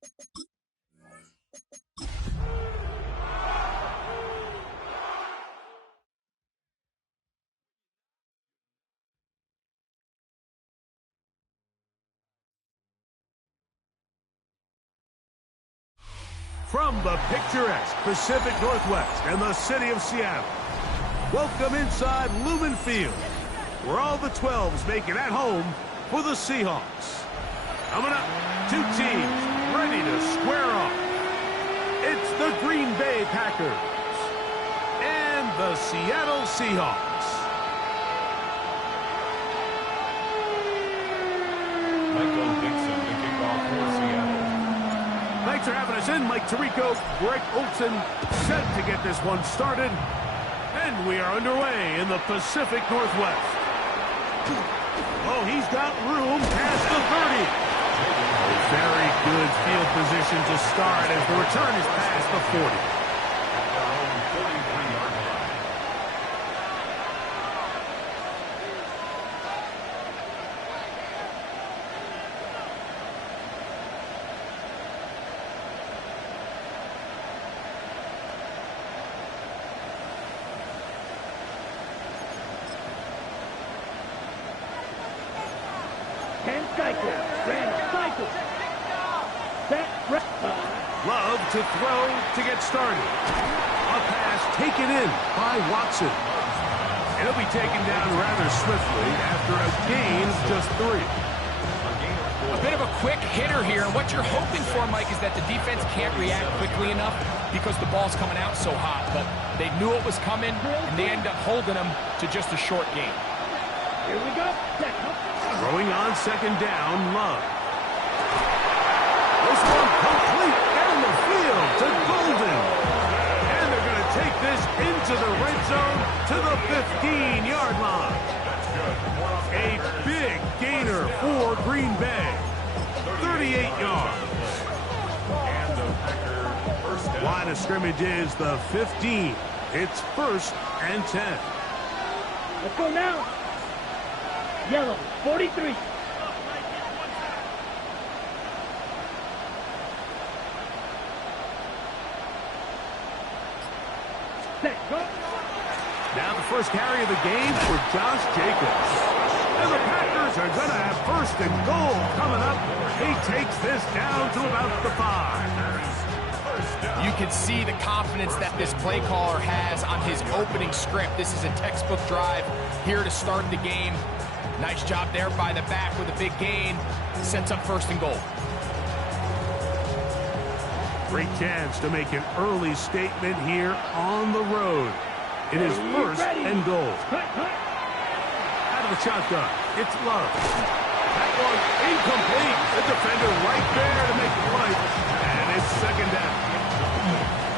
From the picturesque Pacific Northwest and the city of Seattle, welcome inside Lumen Field, where all the 12s make it at home for the Seahawks. Coming up, two teams ready to square off. It's the Green Bay Packers and the Seattle Seahawks. Michael Dixon, the kickoff for Seattle. Thanks for having us in, Mike Tirico. Greg Olson set to get this one started. And we are underway in the Pacific Northwest. Oh, he's got room past the 30. A very good field position to start as the return is past the 40. Love to throw to get started. A pass taken in by Watson. He'll be taken down rather swiftly after a gain of just 3. A bit of a quick hitter here, and what you're hoping for, Mike, is that the defense can't react quickly enough because the ball's coming out so hot. But they knew it was coming, and they end up holding them to just a short gain. Here we go. Throwing on second down, Love. This one complete down the field to Golden. And they're going to take this into the red zone to the 15-yard line. A big gainer for Green Bay. 38 yards. Line of scrimmage is the 15. It's 1st and 10. Let's go now. Yellow, 43. Now the first carry of the game for Josh Jacobs. And the Packers are going to have 1st and goal coming up. He takes this down to about the 5. You can see the confidence that this play caller has on his opening script. This is a textbook drive here to start the game. Nice job there by the back with a big gain. Sets up 1st and goal. Great chance to make an early statement here on the road. It is 1st and goal. Out of the shotgun, it's Love. That one incomplete. The defender right there to make the play. And it's 2nd down.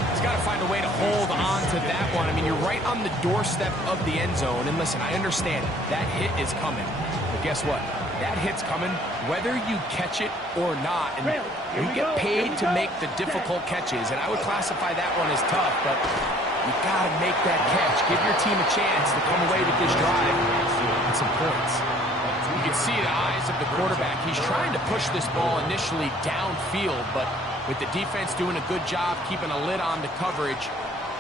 He's got to find a way to hold on to that one. I mean, you're right on the doorstep of the end zone. And listen, I understand it. That hit is coming. But guess what? That hit's coming whether you catch it or not. And you get paid to make the difficult catches. And I would classify that one as tough, but you got to make that catch. Give your team a chance to come away with this drive and some points. You can see the eyes of the quarterback. He's trying to push this ball initially downfield, but with the defense doing a good job keeping a lid on the coverage,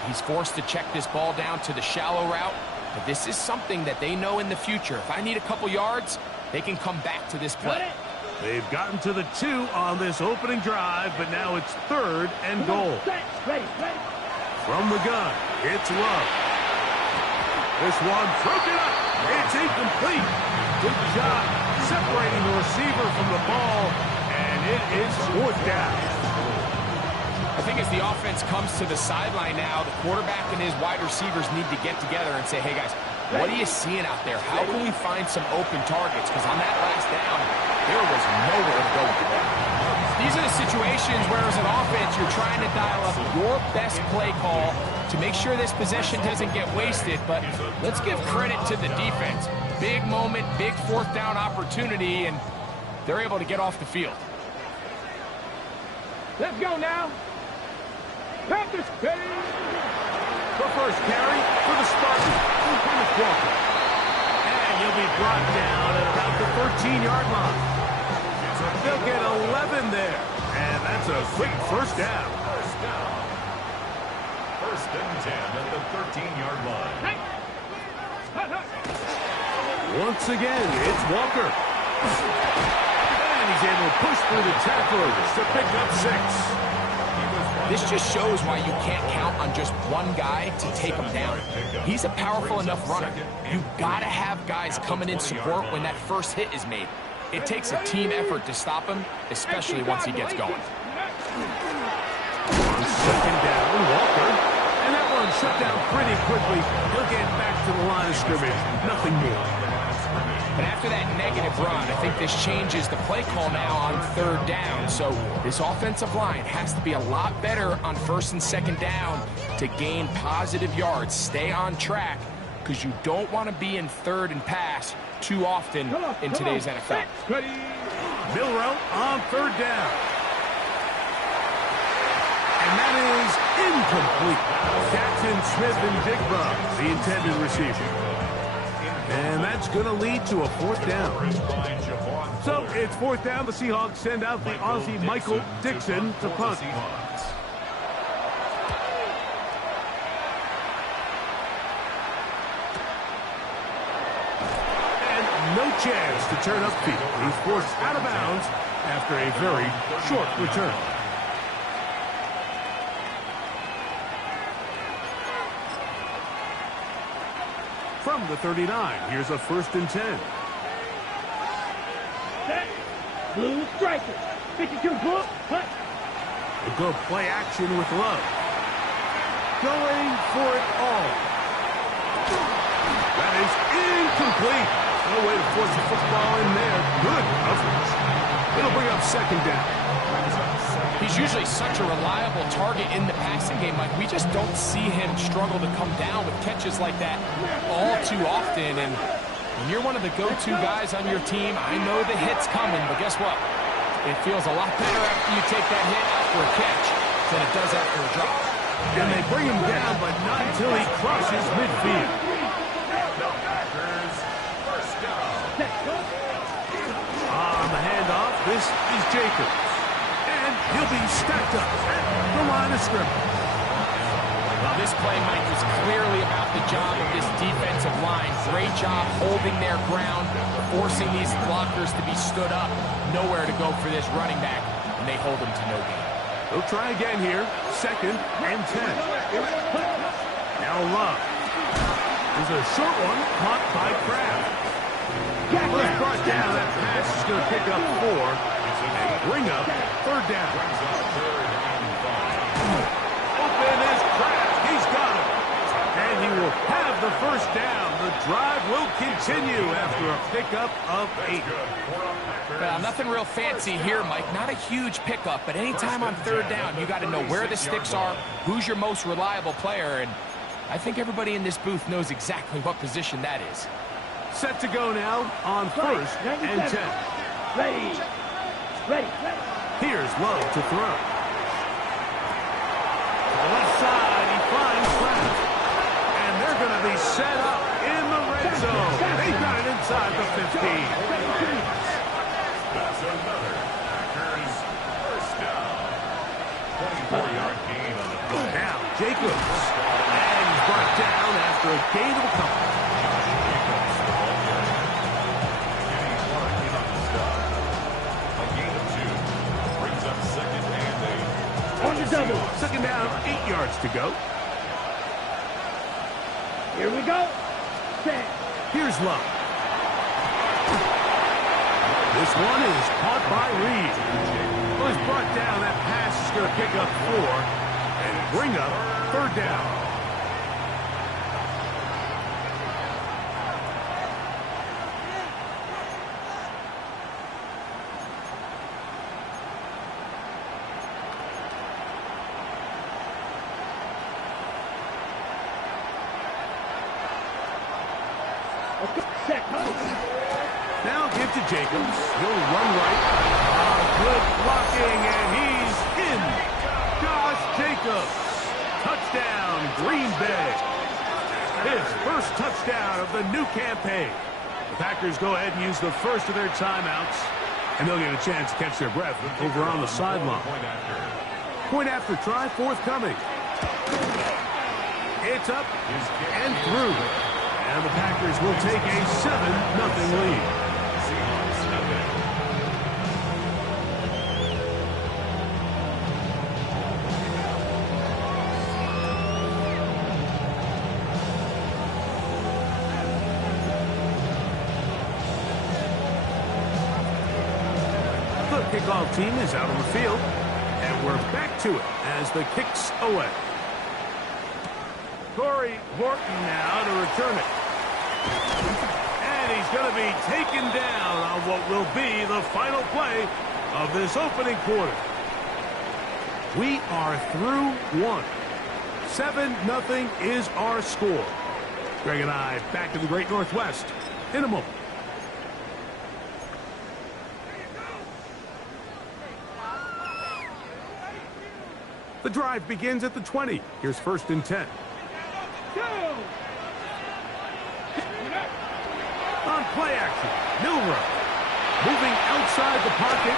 he's forced to check this ball down to the shallow route. But this is something that they know in the future. If I need a couple yards, they can come back to this play. They've gotten to the 2 on this opening drive, but now it's 3rd and goal. From the gun, it's Love. This one broken up. It's incomplete. Good job separating the receiver from the ball, and it is 4th down. I think as the offense comes to the sideline now, the quarterback and his wide receivers need to get together and say, hey, guys, what are you seeing out there? How can we find some open targets? Because on that last down, there was nowhere to go with the ball. These are the situations where, as an offense, you're trying to dial up your best play call to make sure this possession doesn't get wasted. But let's give credit to the defense. Big moment, big 4th down opportunity, and they're able to get off the field. Let's go now. Panthers. The first carry for the Spartans. Kenneth Walker. And he'll be brought down at about the 13-yard line. They'll get 11 there. And that's a quick first down. First down. First and 10 at the 13-yard line. Once again, it's Walker. And he's able to push through the tacklers to pick up 6. This just shows why you can't count on just one guy to take him down. He's a powerful enough runner. You gotta have guys coming in support when that first hit is made. It takes a team effort to stop him, especially once he gets going. On second down, Walker. And that one shut down pretty quickly. He'll get back to the line of scrimmage. Nothing more. But after that negative run, I think this changes the play call now on third down. So this offensive line has to be a lot better on first and second down to gain positive yards. Stay on track because you don't want to be in third and pass too often in today's NFL. Milrow on third down. And that is incomplete. Jackson Smith and Jigba, the intended receiver. And that's going to lead to a fourth down. So it's fourth down. The Seahawks send out the Aussie Michael Dixon to punt. And no chance to turn upfield. He's forced out of bounds after a very short return. From the 39, here's a first and 10. Set. Blue striker. 52 blue. Punt. We'll go play action with Love. Going for it all. That is incomplete. No way to force the football in there. Good coverage. It'll bring up second down. He's usually such a reliable target in the passing game. Like, we just don't see him struggle to come down with catches like that all too often. And when you're one of the go-to guys on your team, I know the hit's coming, but guess what? It feels a lot better after you take that hit after a catch than it does after a drop. And they bring him down, but not until he crosses midfield. On the handoff, this is Jacobs. He'll be stacked up at the line of scrimmage. Well, this play, Mike, is clearly about the job of this defensive line. Great job holding their ground, forcing these blockers to be stood up. Nowhere to go for this running back, and they hold him to no gain. They'll try again here. Second and 10. Now Love. There's a short one caught by Kraft. First brought down. That pass is going to pick up 4. Bring up third down. Open is Kraft. He's got it. And he will have the first down. The drive will continue after a pickup of 8. Well, nothing real fancy here, Mike. Not a huge pickup, but anytime on third down, you got to know where the sticks are, who's your most reliable player, and I think everybody in this booth knows exactly what position that is. Set to go now on first and 10. Ready. Ready. Here's Love to throw. To the left side, he finds Kraft. And they're going to be set up in the red zone. They got it inside the 15. That's another Packers first down. 24-yard gain on the play. Now Jacobs. And he's brought down after a gain of a couple. Second down, 8 yards to go. Here we go. Set. Here's Love. This one is caught by Reed. Well, he's brought down. That pass is going to pick up 4 and bring up third down. Now give to Jacobs. He'll run right. Good blocking, and he's in. Josh Jacobs. Touchdown, Green Bay. His first touchdown of the new campaign. The Packers go ahead and use the first of their timeouts. And they'll get a chance to catch their breath over on the sideline. Point after try forthcoming. It's up and through. And the Packers will take a 7-0 lead. The kickoff team is out on the field. And we're back to it as the kick's away. Corey Horton now to return it. And he's going to be taken down on what will be the final play of this opening quarter. We are through one. 7-0 is our score. Greg and I back in the Great Northwest in a moment. The drive begins at the 20. Here's 1st and 10. On play action, Milroe moving outside the pocket,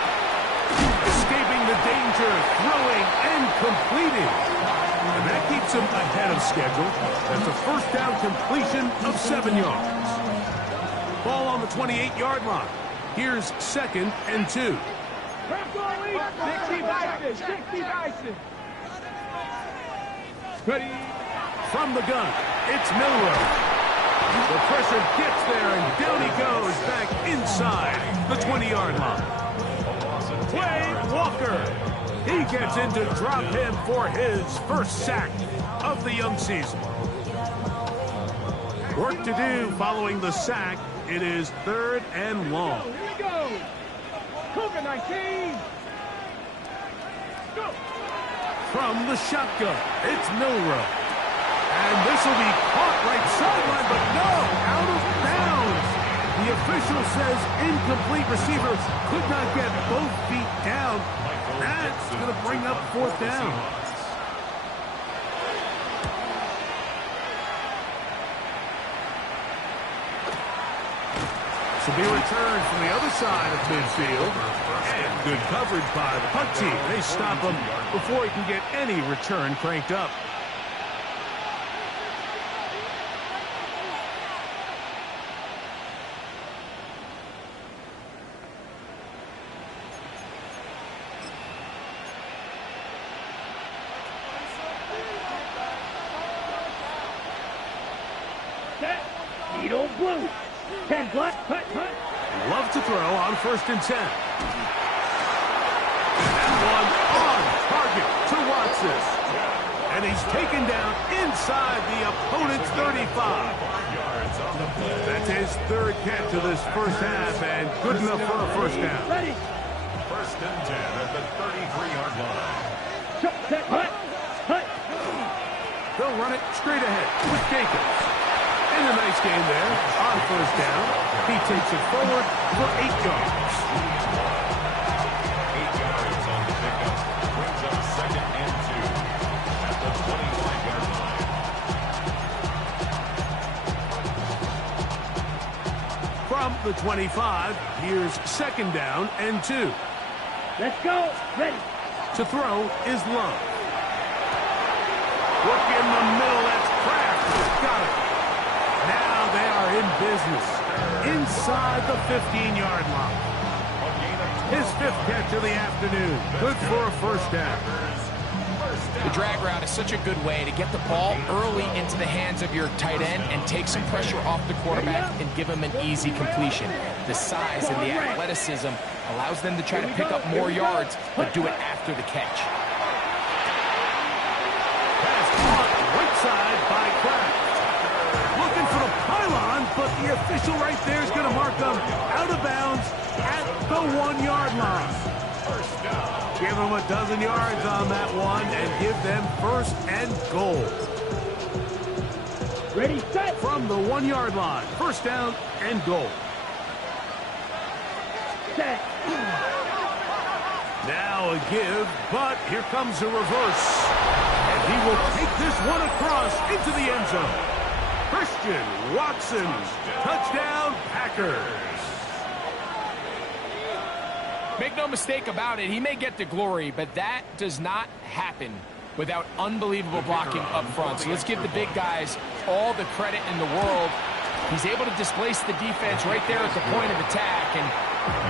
escaping the danger, throwing and completing. And that keeps him ahead of schedule. That's a 1st down completion of 7 yards. Ball on the 28-yard line. Here's 2nd and 2. 60 Bison. Ready? From the gun, it's Milroe. The pressure gets there, and down he goes back inside the 20-yard line. Wade Walker. He gets in to drop him for his 1st sack of the young season. Work to do following the sack. It is 3rd and long. Here we go. Cougar 19. Go. From the shotgun, it's Milroe. And this will be caught right sideline, but no, out of bounds. The official says incomplete. Receiver could not get both feet down. That's going to bring up 4th down. This will be returned from the other side of midfield. And good coverage by the punt team. They stop him before he can get any return cranked up. Needle blue. 10 black. Punt. Love to throw on 1st and 10. That one on target to Watson. And he's taken down inside the opponent's 35. That's his 3rd catch of this 1st half, and good enough for a 1st down. Ready. 1st and 10 at the 33-yard line. Set. Punt. They'll run it straight ahead with Jacobs. And a nice game there on 1st down. He takes it forward for 8 yards. 8 yards on the pickup. Brings up 2nd and 2 at the 25-yard line. From the 25, here's 2nd down and 2. Let's go. Ready. To throw is Love. Work in the middle. That's Kraft. Got it. Now they are in business inside the 15-yard line. His 5th catch of the afternoon. Good for a 1st down. The drag route is such a good way to get the ball early into the hands of your tight end and take some pressure off the quarterback and give him an easy completion. The size and the athleticism allows them to try to pick up more yards, but do it after the catch. Pass caught right side by Kraft. Looking for the pylon, but the official right there is going to mark them out of bounds at the 1-yard line. Give them a dozen yards on that one and give them 1st and goal. Ready, set. From the 1-yard line, 1st down and goal. Set. Now a give, but here comes a reverse. And he will take this one across into the end zone. Christian Watson, touchdown Packers. Make no mistake about it, he may get the glory, but that does not happen without unbelievable blocking up front. So let's give the big guys all the credit in the world. He's able to displace the defense right there at the point of attack, and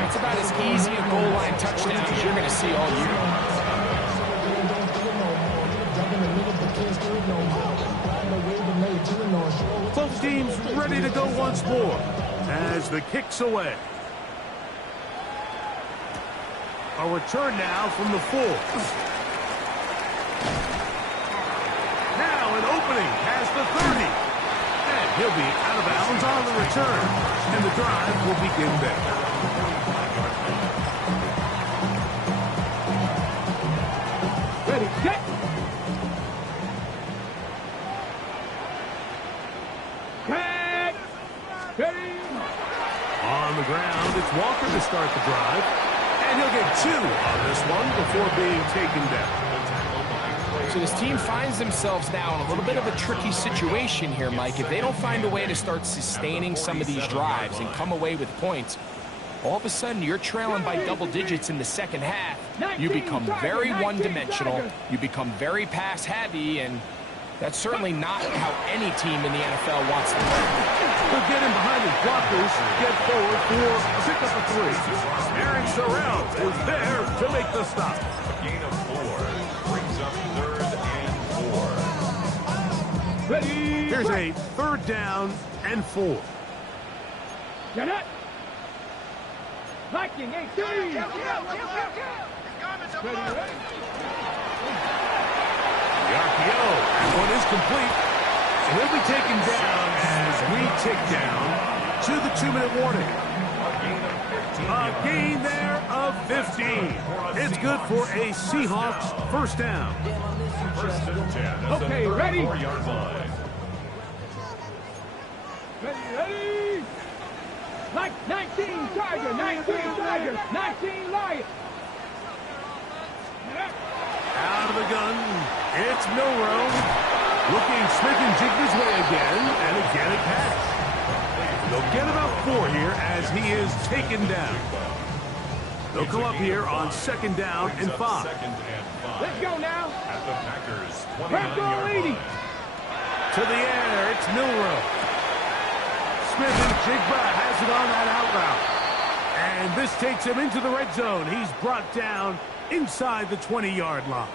it's about as easy a goal line touchdown as you're going to see all year. Both teams ready to go once more as the kick's away. A return now from the 4. Now an opening past the 30. And he'll be out of bounds on the return. And the drive will begin there. Ready, set. Cut. Ready. On the ground, it's Walker to start the drive. And he'll get 2 on this one before being taken down. So this team finds themselves now in a little bit of a tricky situation here, Mike. If they don't find a way to start sustaining some of these drives and come away with points, all of a sudden you're trailing by double digits in the second half. You become very one-dimensional. You become very pass-heavy, and that's certainly not how any team in the NFL wants to play. He'll get in behind his blockers, get forward for pick up a 3. Aaron Sorrell is there to make the stop. Gain of 4 brings up 3rd and 4. Ready. Here's a 3rd down and 4. Get it. Liking 18. Ready, ready. The RPO, that one is complete. And he'll be taken down as we tick down to the 2-minute warning. A gain there of 15. It's good for a Seahawks 1st down. 1st and 10. Okay, ready? 4-yard line. Ready, ready. Like 19 Chargers, 19 Chargers, 19 Lions. Out of the gun, it's Milrow. Looking Smith and Jigba's way again, and again it pass. They'll get about 4 here as he is taken down. They'll come up here on 2nd down and 5. Let's go now. At the Packers' 29-yard line. To the air, it's Milrow. Smith and Jigba has it on that out route. And this takes him into the red zone. He's brought down inside the 20-yard line.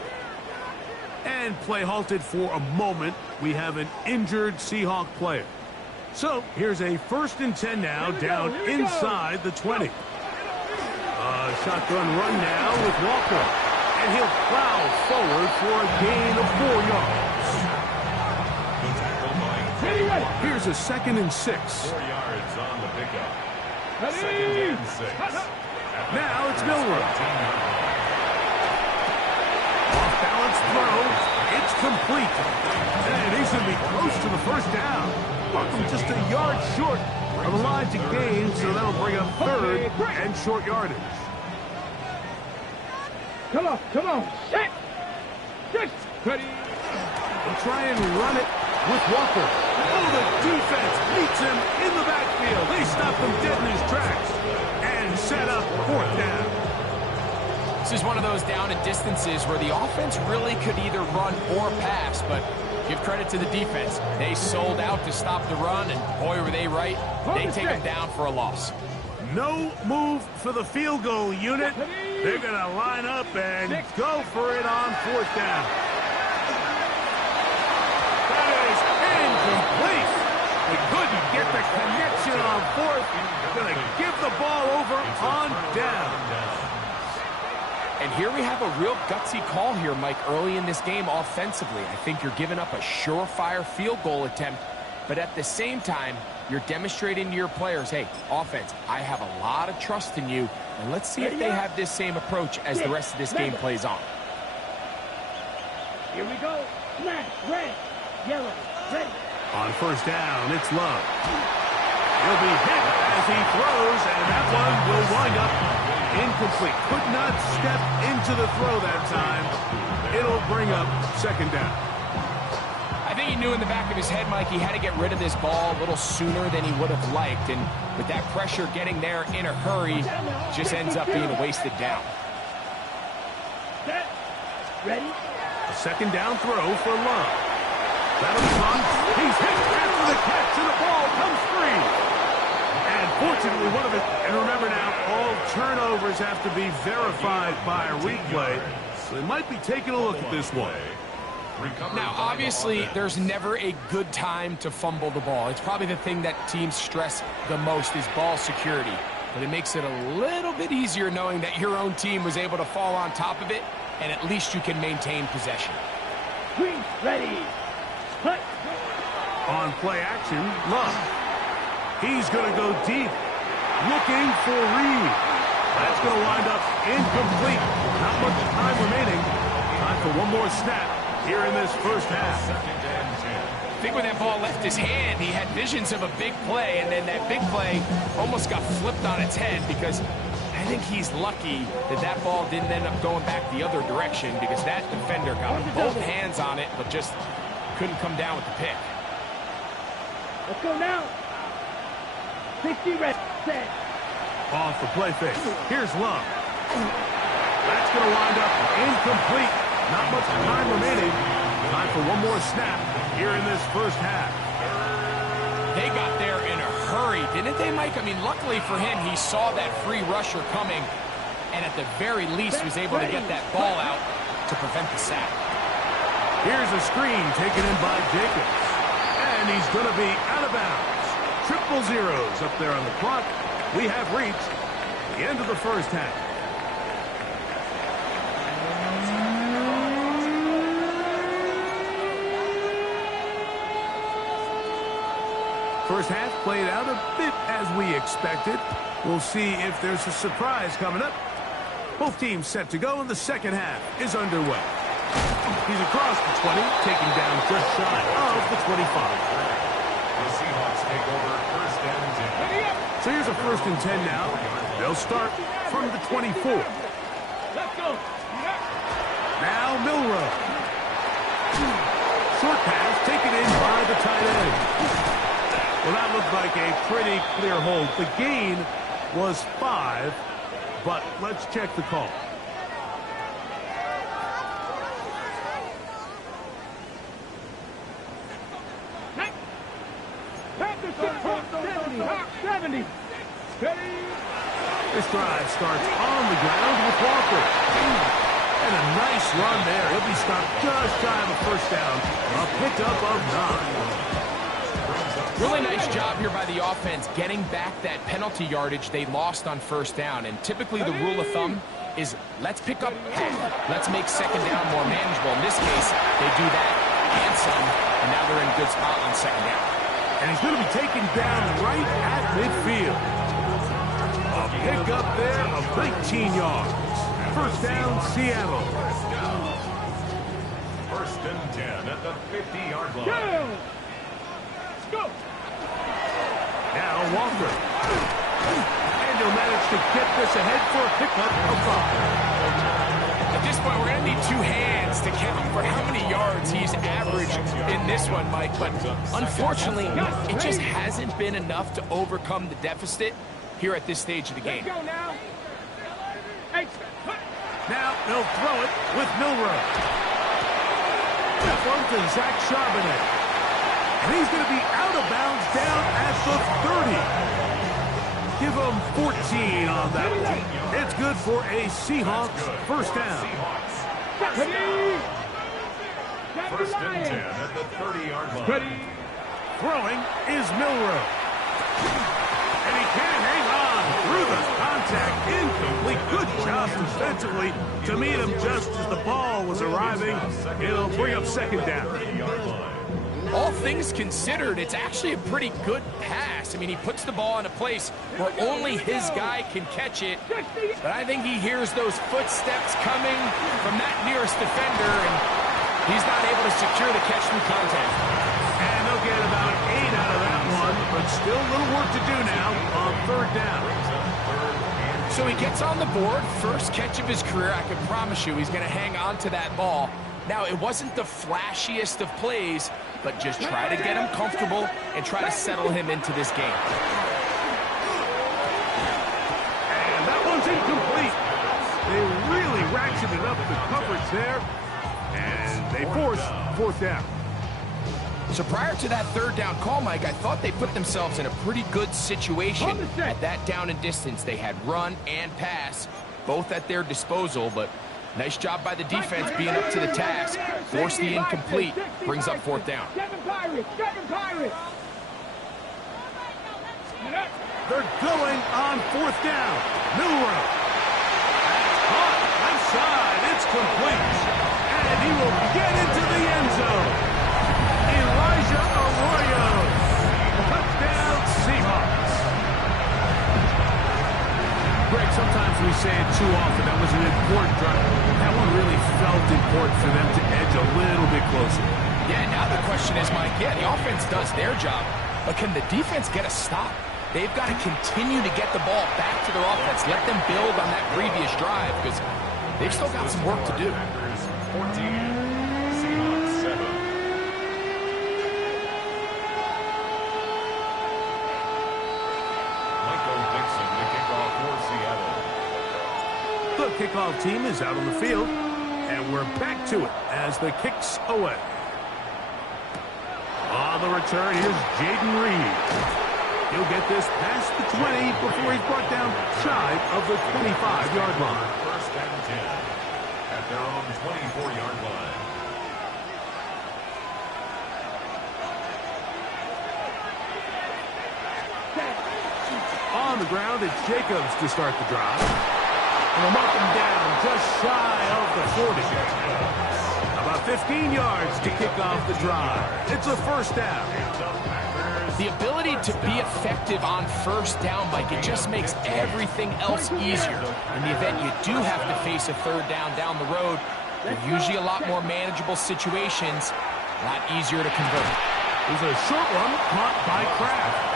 And play halted for a moment. We have an injured Seahawk player. So here's a 1st and 10 now, down inside the 20. A shotgun run now with Walker. And he'll plow forward for a gain of 4 yards. Here's a 2nd and 6. 4 yards on the pickup. Ready. 2nd and 6. Now it's Milrow. Off-balance throw. It's complete. And he's going to be close to the 1st down. Just a yard short of the line to gain, so that'll bring up 3rd and short yardage. Come on, come on. Set. Set. Ready. They'll try and run it with Walker. Oh, the defense meets him in the backfield. They stop him dead in his tracks and set up 4th down. This is one of those down and distances where the offense really could either run or pass, but give credit to the defense. They sold out to stop the run, and boy, were they right. They take them down for a loss. No move for the field goal unit. They're going to line up and go for it on 4th down. That is incomplete. They couldn't get the connection on 4th. Going to give the ball over on down. And here we have a real gutsy call here, Mike, early in this game offensively. I think you're giving up a surefire field goal attempt, but at the same time, you're demonstrating to your players, hey, offense, I have a lot of trust in you, and let's see if they have this same approach as the rest of this game plays on. Here we go. Black, red, yellow, red. On 1st down, it's Love. He'll be hit as he throws, and that one will wind up incomplete. Could not step into the throw that time. It'll bring up 2nd down. I think he knew in the back of his head, Mike, he had to get rid of this ball a little sooner than he would have liked. And with that pressure getting there in a hurry, just ends up being a wasted down. Set. Ready? A second down throw for Love. That'll be run. He's hit after the catch, and the ball comes free. And fortunately, one of it, and remember now, all turnovers have to be verified by a replay. So they might be taking a look at this one. Now, obviously, there's never a good time to fumble the ball. It's probably the thing that teams stress the most is ball security. But it makes it a little bit easier knowing that your own team was able to fall on top of it, and at least you can maintain possession. Green, ready. Cut. On play action, Love. He's going to go deep, looking for Reed. That's going to wind up incomplete. Not much time remaining. Time for one more snap here in this first half. I think when that ball left his hand, he had visions of a big play, and then that big play almost got flipped on its head because I think he's lucky that that ball didn't end up going back the other direction because that defender got both hands on it but just couldn't come down with the pick. Let's go now. 60 ready. Set. Off the play fake. Here's Love. That's going to wind up incomplete. Not much time remaining. Time for one more snap here in this first half. They got there in a hurry, didn't they, Mike? I mean, luckily for him, he saw that free rusher coming and at the very least was able to get that ball out to prevent the sack. Here's a screen taken in by Jacobs. And he's going to be out of bounds. Triple zeros up there on the clock. We have reached the end of the first half. First half played out a bit as we expected. We'll see if there's a surprise coming up. Both teams set to go, and the second half is underway. He's across the 20, taking down just shy of the 25. The Seahawks take over first and 10. So here's a first and 10 now. They'll start from the 24. Let's go. Now Milrow. Short pass taken in by the tight end. Well, that looked like a pretty clear hold. The gain was 5, but let's check the call. This drive starts on the ground with Walker. And a nice run there. He'll be stopped just shy of a first down. A pickup of 9. Really nice job here by the offense getting back that penalty yardage they lost on first down. And typically the rule of thumb is let's pick up half. Let's make second down more manageable. In this case, they do that and some, and now they're in a good spot on second down. And he's going to be taken down right at midfield. A pickup there of 19 yards. First down, Seattle. First and 10 at the 50-yard line. Go. Now Walker. And he'll manage to get this ahead for a pickup of 5. At this point, we're going to need 2 hands to count for how many yards he's averaged in this one, Mike. But unfortunately, it just hasn't been enough to overcome the deficit here at this stage of the game. Let's go now. Hey. Now they'll throw it with Milrow. That one to Zach Charbonnet. And he's going to be out of bounds down at the 30. Give him 14 on that one. It's good for a Seahawks first down. First and 10 at the 30-yard line. Throwing is Milrow. And he can't hang on through the contact. Incomplete. Good job defensively to meet him just as the ball was arriving. It'll bring up second down. All things considered, it's actually a pretty good pass. I mean, he puts the ball in a place where only his guy can catch it. But I think he hears those footsteps coming from that nearest defender, and he's not able to secure the catch through contact. And they'll get about 8 out of that one, but still a little work to do now on third down. So he gets on the board, first catch of his career. I can promise you he's going to hang on to that ball. Now, it wasn't the flashiest of plays, but just try to get him comfortable and try to settle him into this game. And that one's incomplete. They really ratcheted up the coverage there, and they forced fourth down. So prior to that third down call, Mike, I thought they put themselves in a pretty good situation at that down and distance. They had run and pass, both at their disposal, but nice job by the defense being up to the task. Force the incomplete, brings up fourth down. They're going on fourth down. Milrow. Caught left side. It's complete. And he will get into the end zone. Elijah Arroyo. Touchdown Seahawks. Greg, sometimes we say it too often. That was an important drive. That one really felt important for them to edge a little bit closer. Yeah, now the question is, Mike, yeah, the offense does their job, but can the defense get a stop? They've got to continue to get the ball back to their offense. Let them build on that previous drive because they've still got some work to do. 14, Seahawks 7. Michael Dixon, the kickoff for Seattle. The kickoff team is out on the field, and we're back to it as the kick's away. On the return, here's Jaden Reed. He'll get this past the 20 before he's brought down shy of the 25-yard line. First and 10 at their own 24-yard line. On the ground, it's Jacobs to start the drive. And they'll mark him down just shy of the 40. About 15 yards to kick off the drive. It's a first down. The ability to be effective on first down, Mike, it just makes everything else easier. In the event you do have to face a third down the road, they're usually a lot more manageable situations, a lot easier to convert. There's a short one caught by Kraft.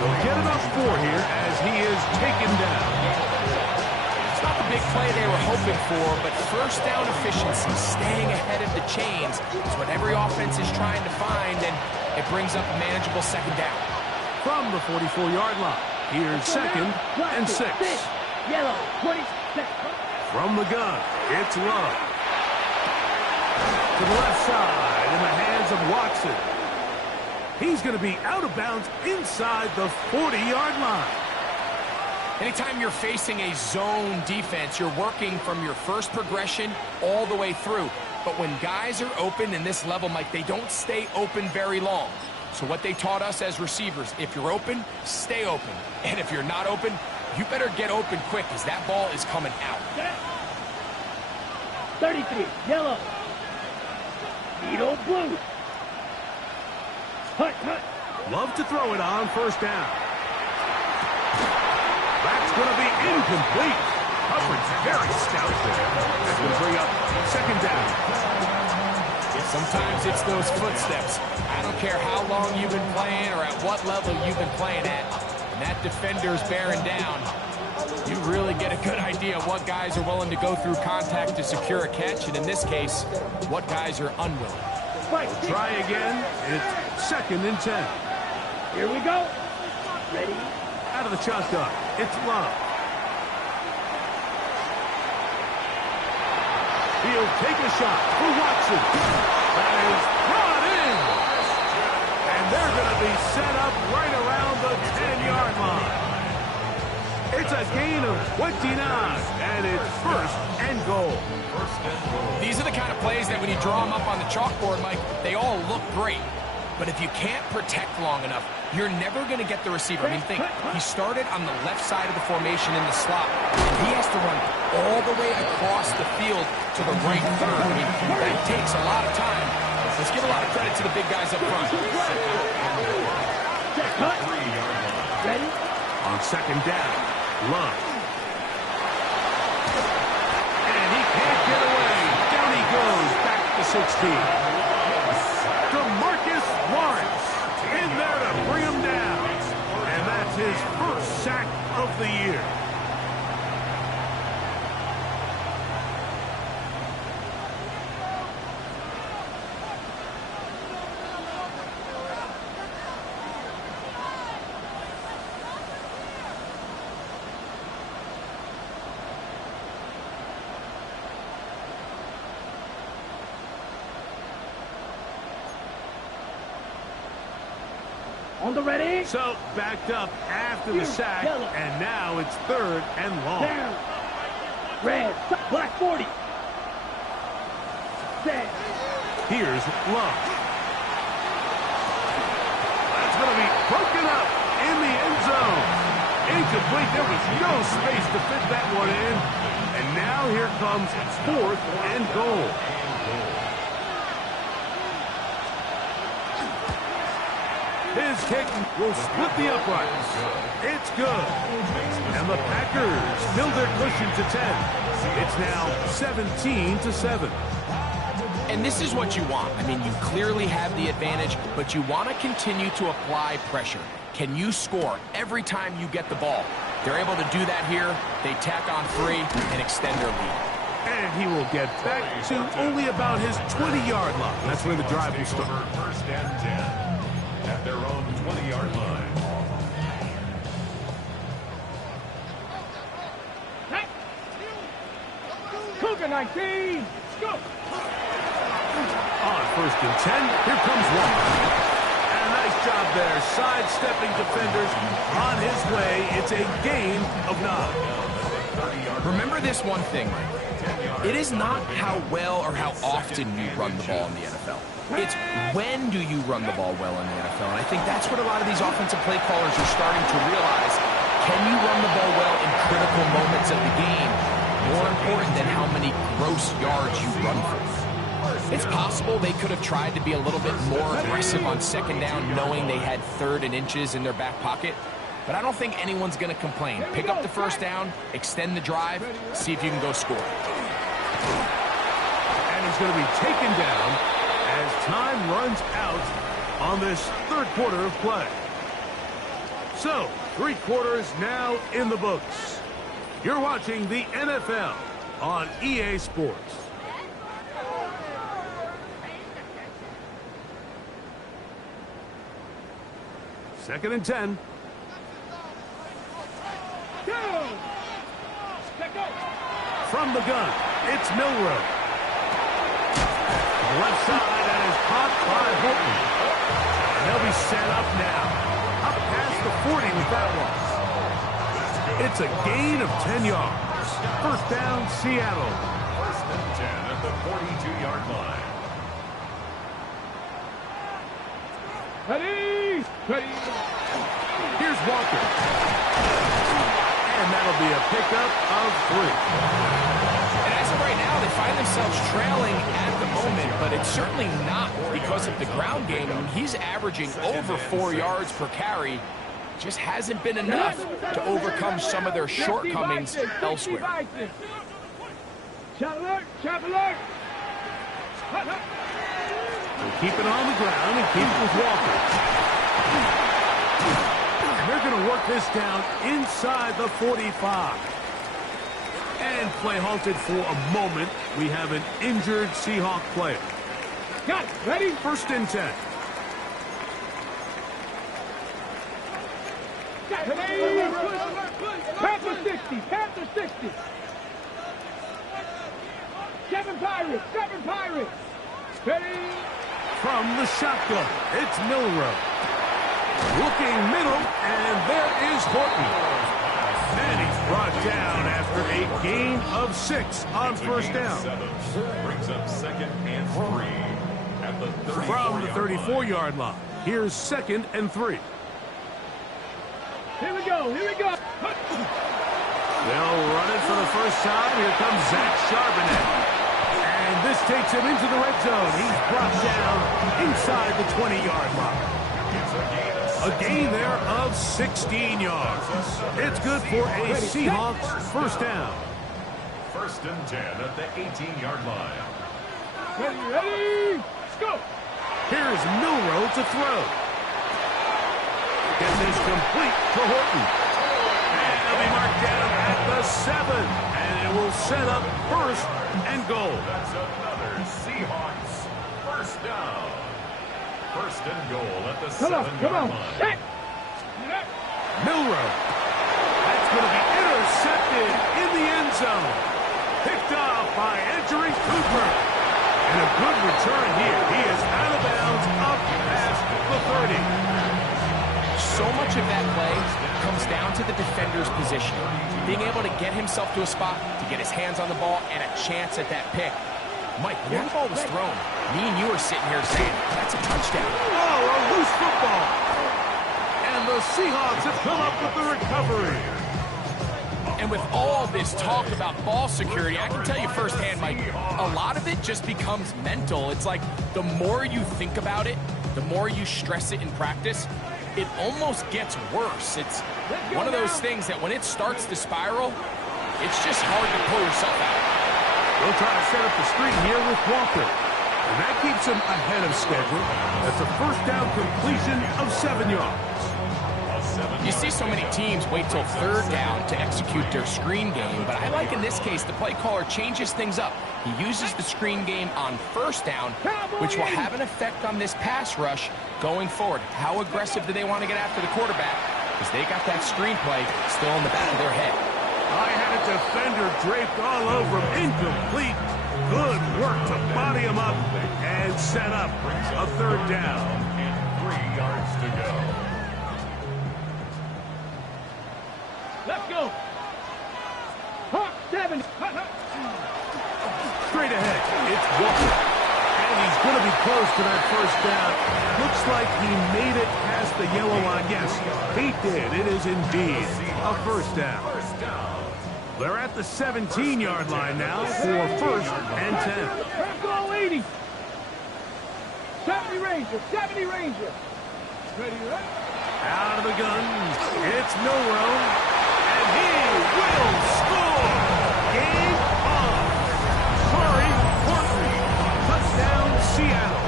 They'll get about 4 here as he is taken down. It's not the big play they were hoping for, but first down efficiency, staying ahead of the chains, is what every offense is trying to find, and it brings up a manageable second down. From the 44-yard line, here's second and 6. Yellow, 26. From the gun, it's Love. To the left side in the hands of Watson. He's going to be out of bounds inside the 40-yard line. Anytime you're facing a zone defense, you're working from your first progression all the way through. But when guys are open in this level, Mike, they don't stay open very long. So what they taught us as receivers, if you're open, stay open. And if you're not open, you better get open quick because that ball is coming out. 33, yellow. Needle blue. Hut. Love to throw it on first down. That's going to be incomplete. Coverage very stout there. That's going to bring up second down. Sometimes it's those footsteps. I don't care how long you've been playing or at what level you've been playing at. When that defender's bearing down, you really get a good idea of what guys are willing to go through contact to secure a catch, and in this case, what guys are unwilling. Try again. It's second and 10. Here we go. Ready? Out of the shotgun, it's Love. He'll take a shot for Watson. That is brought in. And they're going to be set up right around the 10-yard line. It's a gain of 29, and it's first and goal. These are the kind of plays that when you draw them up on the chalkboard, Mike, they all look great. But if you can't protect long enough, you're never going to get the receiver. I mean, think, he started on the left side of the formation in the slot. He has to run all the way across the field to the right third. I mean, that takes a lot of time. Let's give a lot of credit to the big guys up front. Ready? On second down, Love. And he can't get away. Down he goes, back to 16. DeMarcus Lawrence in there to bring him down. And that's his first sack of the year. On the ready. So backed up after the sack, and now it's 3rd and long. Down. Red. Black 40. Set. Here's Love. That's going to be broken up in the end zone. Incomplete. There was no space to fit that one in. And now here comes 4th and goal. His kick will split the uprights. It's good. And the Packers build their cushion to 10. It's now 17-7. And this is what you want. I mean, you clearly have the advantage, but you want to continue to apply pressure. Can you score every time you get the ball? They're able to do that here. They tack on 3 and extend their lead. And he will get back to only about his 20-yard line. That's where the drive will start. 1st and 10 at their own 20-yard line. Hey. Cougar 19. Go. On 1st and 10, here comes Walker. And a nice job there, sidestepping defenders on his way. It's a gain of 9. Remember this one thing, Mike. It is not how well or how often you run the ball in the NFL. It's when do you run the ball well in the NFL. And I think that's what a lot of these offensive play callers are starting to realize. Can you run the ball well in critical moments of the game? More important than how many gross yards you run for. It's possible they could have tried to be a little bit more aggressive on 2nd down, knowing they had 3rd and inches in their back pocket. But I don't think anyone's going to complain. Pick up the 1st down, extend the drive, see if you can go score. And he's going to be taken down as time runs out on this 3rd quarter of play. So, 3 quarters now in the books. You're watching the NFL on EA Sports. Second and 10. From the gun, it's Milrow. The left side, and is caught by Horton. And they'll be set up now. Up past the 40 with that one. It's a gain of 10 yards. 1st down, Seattle. 1st and 10 at the 42-yard line. Ready. Ready. Here's Walker. And that'll be a pickup of 3. And as of right now, they find themselves trailing at the moment, but it's certainly not because of the ground game. I mean, he's averaging over 4 yards per carry. Just hasn't been enough to overcome some of their shortcomings elsewhere. Shot alert! Shot alert! So keep it on the ground and keep it with Walker. And they're going to work this down inside the 45. And play halted for a moment. We have an injured Seahawk player. Got it. Ready? 1st and 10. Panther 60. Panther 60. 7 Pirates. 7 Pirates. Ready? From the shotgun, it's Milrow. Looking middle, and there is Horton. And he's brought down after a gain of 6 on 1st down. Brings up 2nd and 3 at the 34-yard From the line. 34-yard line, here's 2nd and 3. Here we go. Here we go. They'll run it for the first time. Here comes Zach Charbonnet. And this takes him into the red zone. He's brought down inside the 20-yard line. A gain there of 16 yards. It's good for a Seahawks 1st down. 1st and 10 at the 18-yard line. Ready, ready, let's go. Here's Milrow to throw. Gets this complete to Horton. And it'll be marked down at the 7. And it will set up 1st and goal. That's another Seahawks 1st down. 1st and goal at the 7-yard line. Hey. Milrow. That's going to be intercepted in the end zone. Picked off by Edgerrin Cooper. And a good return here. He is out of bounds up past the 30. that play comes down to the defender's position. Being able to get himself to a spot, to get his hands on the ball, and a chance at that pick. Mike, when that ball was thrown, me and you are sitting here saying, that's a touchdown. Oh, a loose football. And the Seahawks have come up with the recovery. And with all this talk about ball security, I can tell you firsthand, Mike, a lot of it just becomes mental. It's like the more you think about it, the more you stress it in practice, it almost gets worse. It's one of those things that when it starts to spiral, it's just hard to pull yourself out. They'll try to set up the screen here with Walker. And that keeps him ahead of schedule. That's a first down completion of 7 yards. You see so many teams wait till third down to execute their screen game, but I like in this case the play caller changes things up. He uses the screen game on first down, which will have an effect on this pass rush going forward. How aggressive do they want to get after the quarterback? Because they got that screen play still in the back of their head. I had a defender draped all over him. Incomplete. Good work to body him up and set up a third down. And 3 yards to go. Let's go. Hawk 7. Straight ahead, it's Walker. And he's going to be close to that first down. Looks like he made it past the yellow line. Yes, he did. It is indeed a first down. They're at the 17-yard line now for first and 10. Go 80. 70 Ranger. 70 Ranger. Ready, right? Out of the gun, it's Milroe, and he will score! Game on! Sorry, Courtney. Touchdown, Seattle.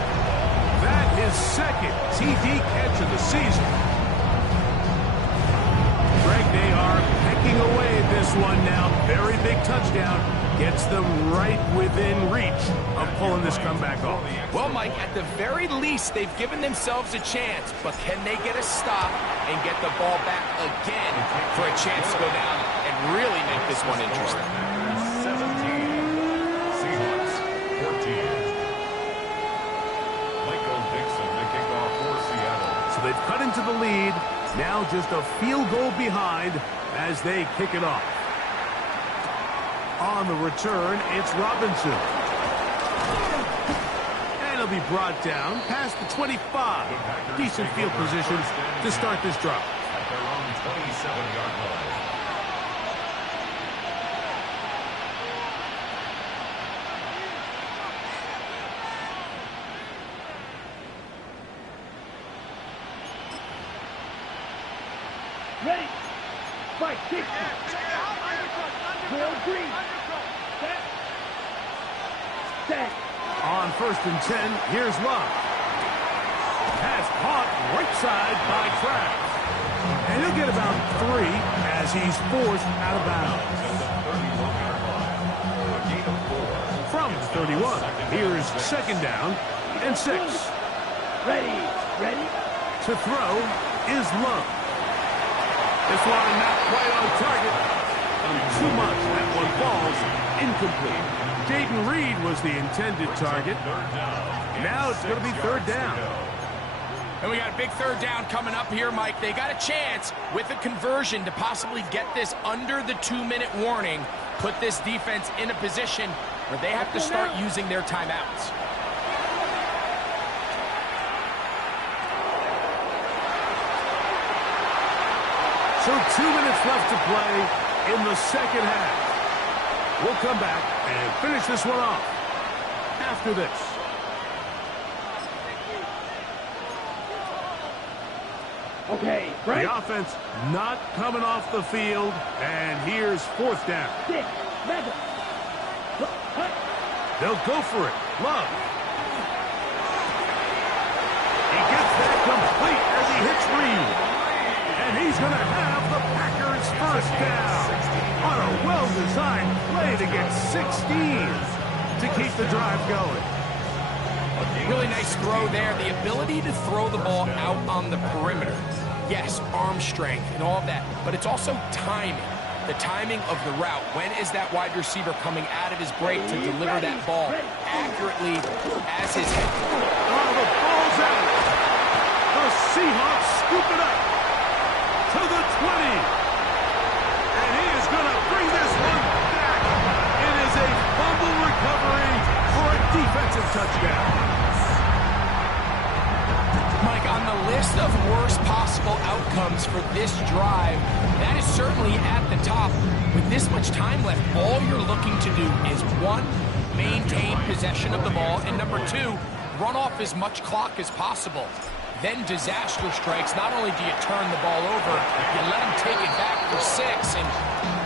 That is second TD catch of the season. Greg, they are pecking away at this one now. Very big touchdown. Gets them right within reach of pulling this comeback off. Well, Mike, at the very least, they've given themselves a chance, but can they get a stop and get the ball back again for a chance to go down and really make this one interesting? 17. Seahawks 14. Michael Dixon, the kickoff for Seattle. So they've cut into the lead. Now just a field goal behind as they kick it off. On the return, it's Robinson. And he'll be brought down past the 25. Decent field position to start this drive. At their own 27-yard line. Ready. Fight. Kick. Goal green. Set. On first and 10, here's Love. Has caught right side by Trask. And he'll get about 3 as he's forced out of bounds. From 31, here's second down and 6. Ready. Ready. To throw is Love. This one not quite on target. Too much. That one falls incomplete. Jaden Reed was the intended target. Now it's going to be third down. And we got a big third down coming up here, Mike. They got a chance with a conversion to possibly get this under the 2-minute warning, put this defense in a position where they have to start using their timeouts. So 2 minutes left to play in the second half. We'll come back and finish this one off after this. Okay, right. The offense not coming off the field, and here's fourth down. 6. Mega. They'll go for it. Love. He gets that complete as he hits Reed. And he's going to have the Packers first down on a well-designed play to get 16 to keep the drive going. Really nice throw there. The ability to throw the ball out on the perimeter. Yes, arm strength and all of that, but it's also timing. The timing of the route. When is that wide receiver coming out of his break to deliver that ball accurately as his head? Oh, the ball's out. The Seahawks scoop it up. list of worst possible outcomes for this drive, that is certainly at the top. With this much time left, all you're looking to do is, one, maintain possession of the ball, and number two, run off as much clock as possible. Then disaster strikes. Not only do you turn the ball over, you let them take it back for 6, and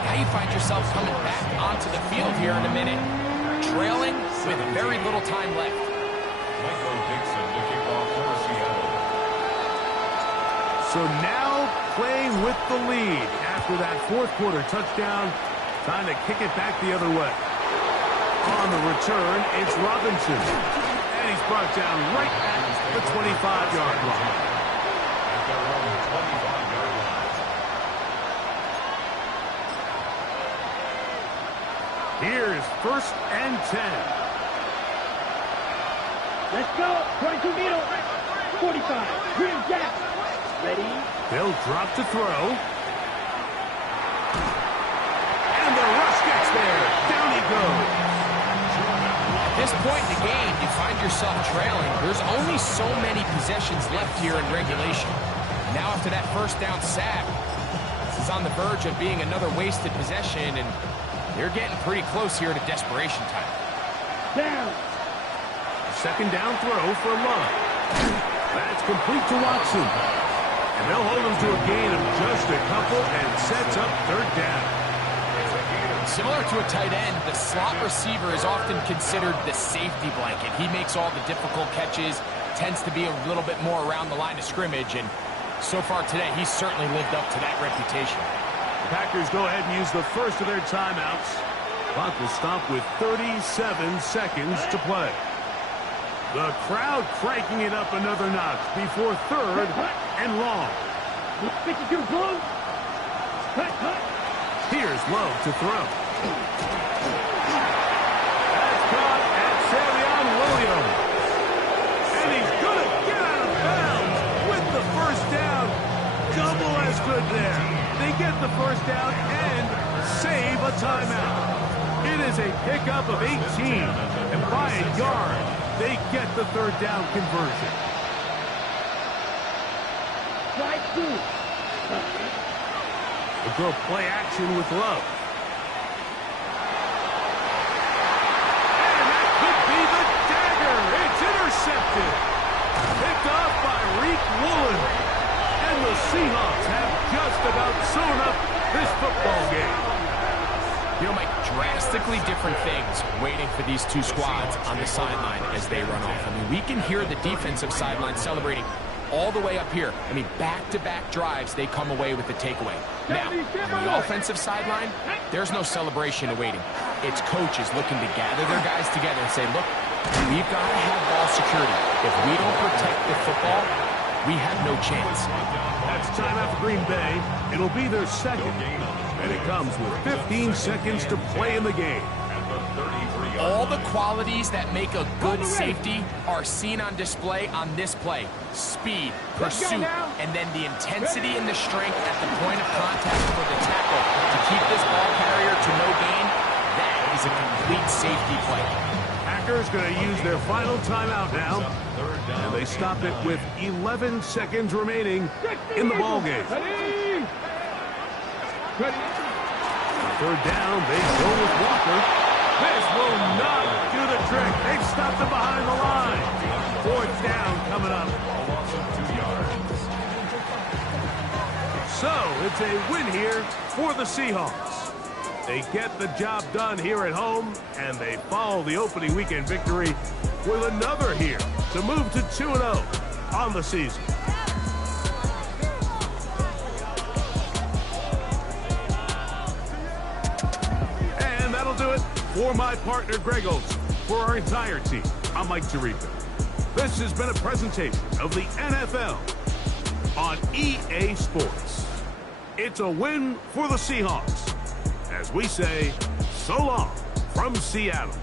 now you find yourself coming back onto the field here in a minute, trailing with very little time left. So now playing with the lead after that fourth quarter touchdown, trying to kick it back the other way. On the return, it's Robinson. And he's brought down right at the 25-yard line. Here's 1st and 10. Let's go. 22 middle. 45. Green gap. Ready? They'll drop to throw. And the rush gets there. Down he goes. At this point in the game, you find yourself trailing. There's only so many possessions left here in regulation. Now after that first down sack, this is on the verge of being another wasted possession, and they're getting pretty close here to desperation time. Down. Second down throw for Love. That's complete to Watson. And they'll hold him to a gain of just a couple and sets up 3rd down. Similar to a tight end, the slot receiver is often considered the safety blanket. He makes all the difficult catches, tends to be a little bit more around the line of scrimmage, and so far today, he's certainly lived up to that reputation. The Packers go ahead and use the first of their timeouts. Clock will stop with 37 seconds to play. The crowd cranking it up another notch before 3rd and long. 52 blue. Here's Love to throw. That's caught at Savion Williams. And he's going to get out of bounds with the first down. Double as good there. They get the first down and save a timeout. It is a pickup of 18. And by a yard, they get the 3rd down conversion. Strike 2. We'll go play action with Love. And that could be the dagger. It's intercepted. Picked off by Reek Woolen. And the Seahawks have just about sewn up this football game. You know, Mike, drastically different things waiting for these two squads on the sideline as they run off. I mean, we can hear the defensive sideline celebrating all the way up here. I mean, back-to-back drives, they come away with the takeaway. Now, on the offensive sideline, there's no celebration awaiting. It's coaches looking to gather their guys together and say, look, we've got to have ball security. If we don't protect the football, we have no chance. That's timeout for Green Bay. It'll be their second. And it comes with 15 seconds to play in the game. All the qualities that make a good safety are seen on display on this play. Speed, pursuit, and then the intensity and the strength at the point of contact for the tackle to keep this ball carrier to no gain. That is a complete safety play. Packers going to use their final timeout now. And they stop it with 11 seconds remaining in the ballgame. On 3rd down, they go with Walker. This will not do the trick. They've stopped them behind the line. 4th down coming up. So it's a win here for the Seahawks. They get the job done here at home, and they follow the opening weekend victory with another here to move to 2-0 on the season. And that'll do it for my partner, Greg Olson. For our entire team, I'm Mike Tirico. This has been a presentation of the NFL on EA Sports. It's a win for the Seahawks. As we say, so long from Seattle.